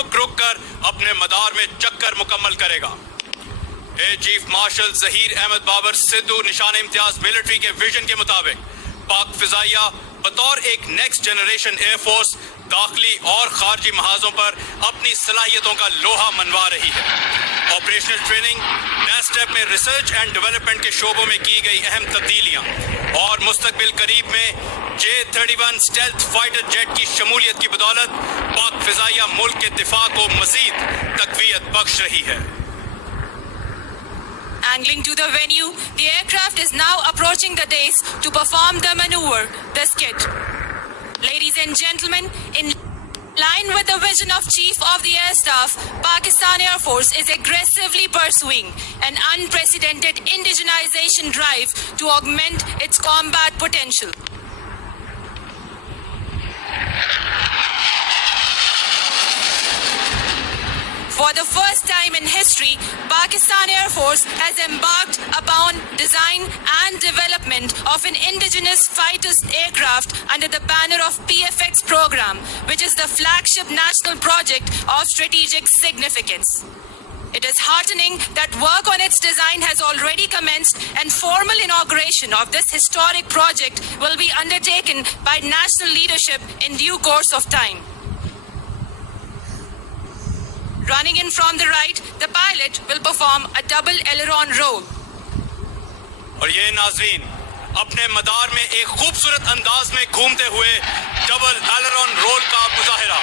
रुक रुक कर अपने मदार में चक्कर मुकम्मल करेगा। Air chief marshal Zaheer Ahmed Babar Sidhu निशान इम्तियाज मिलिट्री के विजन के मुताबिक पाक फिजाइया बतौर एक नेक्स्ट जनरेशन एयरफोर्स दाखिली और खारजी महाजों पर अपनी सलाहियतों का लोहा मनवा रही है। ऑपरेशनल ट्रेनिंग, डैस्टेप में रिसर्च एंड डेवलपमेंट के शोबों में की गई अहम तब्दीलियां और मुस्तकबिल करीब में J-31 स्टेल्थ फाइटर जेट की शमूलियत की बदौलत पाक फिजाइया मुल्क के दिफा को मजीद तकवीयत बख्श रही है। Angling to the venue, the aircraft is now approaching the dais to perform the maneuver, the skid. Ladies and gentlemen, in line with the vision of Chief of the Air Staff, Pakistan Air Force is aggressively pursuing an unprecedented indigenization drive to augment its combat potential. For the first time in history, Pakistan Air Force has embarked upon design and development of an indigenous fighter aircraft under the banner of PFX program, which is the flagship national project of strategic significance. It is heartening that work on its design has already commenced and formal inauguration of this historic project will be undertaken by national leadership in due course of time. Running in from the right, the pilot will perform a double aileron roll. और ये नाज़रीन अपने मदार में एक खूबसूरत अंदाज में घूमते हुए डबल aileron रोल का मुजाहिरा।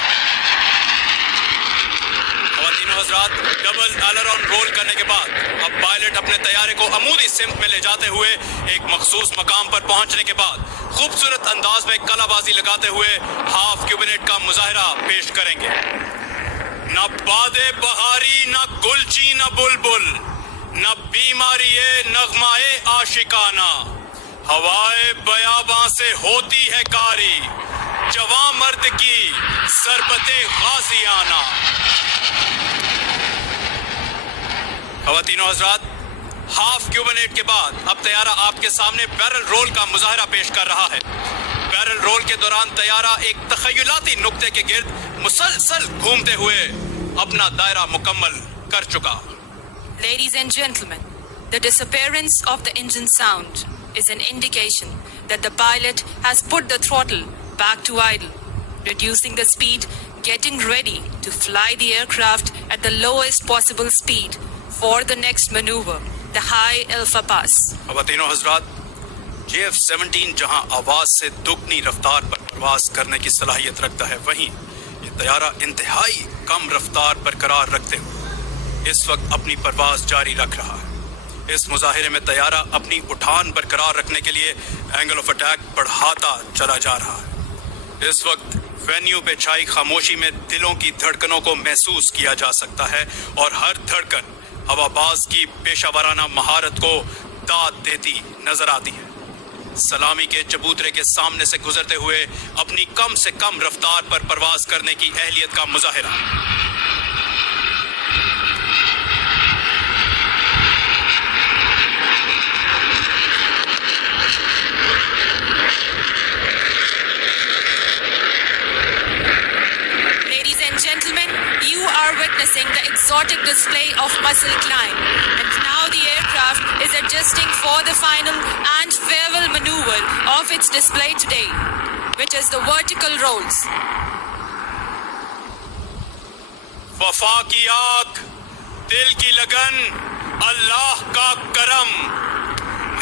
ख़वातीन व हज़रात, डबल aileron रोल करने के बाद अब पायलट अपने तैयारे को अमूदी सिमत में ले जाते हुए एक मखसूस मकाम पर पहुंचने के बाद खूबसूरत अंदाज में कलाबाजी लगाते हुए हाफ क्यूबिनेट का मुजाहिरा पेश करेंगे। न बादे बहारी, न गुलची, न बुलबुल, न बीमारी नगमाए आशिकाना, हवाए बयाबां से होती है कारी, जवां मर्द की सरबते गाजियाना। ख़वातीन हज़रात, हाफ क्यूबिनेट के बाद अब तैयारा आपके सामने बैरल रोल का मुजाहिरा पेश कर रहा है। बैरल रोल के दौरान तैयारा एक तखयलाती नुक्ते के गिर्द मुसलसल घूमते हुए अपना दायरा मुकम्मल कर चुका। Ladies and gentlemen, the disappearance of the engine sound is an indication that the pilot has put the throttle back to idle, reducing the speed, getting ready to fly the aircraft at the lowest possible speed for the next maneuver, the high alpha pass. ख़वातीनो Hazrat, F7 जहां आवाज से दुगनी रफ्तार पर परवाज करने की सलाहियत रखता है, वहीं ये तैयारा इंतहाई कम रफ्तार बरकरार रखते हुए इस वक्त अपनी परवाज जारी रख रहा है। इस मुजाहिरे में तैयारा अपनी उठान बरकरार रखने के लिए एंगल ऑफ अटैक बढ़ाता चला जा रहा है। इस वक्त वेन्यू पे छाई खामोशी में दिलों की धड़कनों को महसूस किया जा सकता है और हर धड़कन हवाबाज की पेशावराना महारत को दाद देती नजर आती है। सलामी के चबूतरे के सामने से गुजरते हुए अपनी कम से कम रफ्तार पर परवाज करने की अहलियत का मुजाहिरा। Ladies and gentlemen, you are witnessing the exotic display of muscle climb, and now the aircraft is adjusting for the final and farewell maneuver of its display today, which is the vertical rolls. वफा की आग, दिल की लगन, अल्लाह का करम,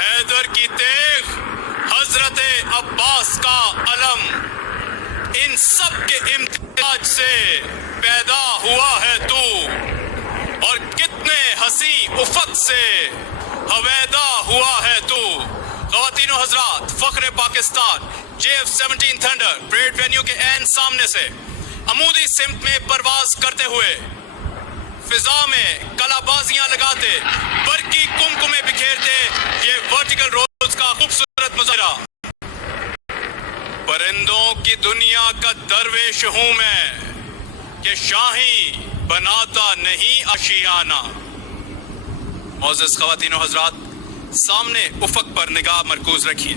हैदर की तेग, हजरत अब्बास का अलम, इन सब के इम्तियाज से पैदा हुआ है तू, और कितने हसी उफक से हवैदा हुआ है तू। ख़वातीनो हज़रात, फ़ख्र Pakistan J-17 thunder parade venue के ऐन सामने से अमूदी सिमत में परवाज करते हुए फिजा में कलाबाजियां लगाते, बरकी कुमकुमे बिखेरते ये वर्टिकल रोल्स का खूबसूरत मुजाहिरा। परिंदों की दुनिया का दरवेश हूं मैं कि शाही बनाता नहीं आशियाना। मोअज़्ज़ज़ ख़वातीनो हज़रात, सामने उफ़क़ पर निगाह मरकूज रखिए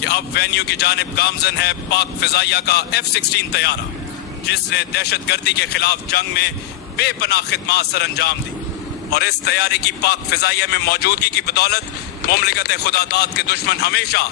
कि अब वेन्यू की जानिब गामज़न है पाक फ़िज़ाइया का F-16 तैयारा। جس نے دہشت گردی کے خلاف جنگ میں بے پناہ خدمات سر انجام دی اور اس طیارے کی پاک فضائیہ میں موجودگی کی بدولت مملکت خدا داد کے دشمن ہمیشہ